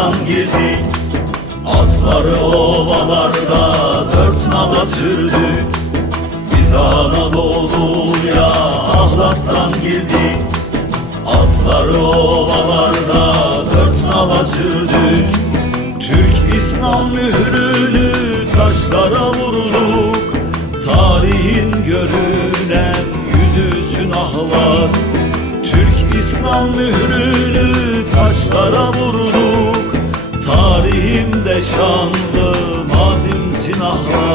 Allah'tan girdik Atları ovalarda dört nala sürdük Biz Anadolu'ya Allah'tan girdik Atları ovalarda dört nala sürdük Türk İslam mührünü taşlara vurduk Tarihin görünen yüzüsün ahlat. Türk İslam mührünü taşlara vurduk Tarihimde şanlı mazim silahlar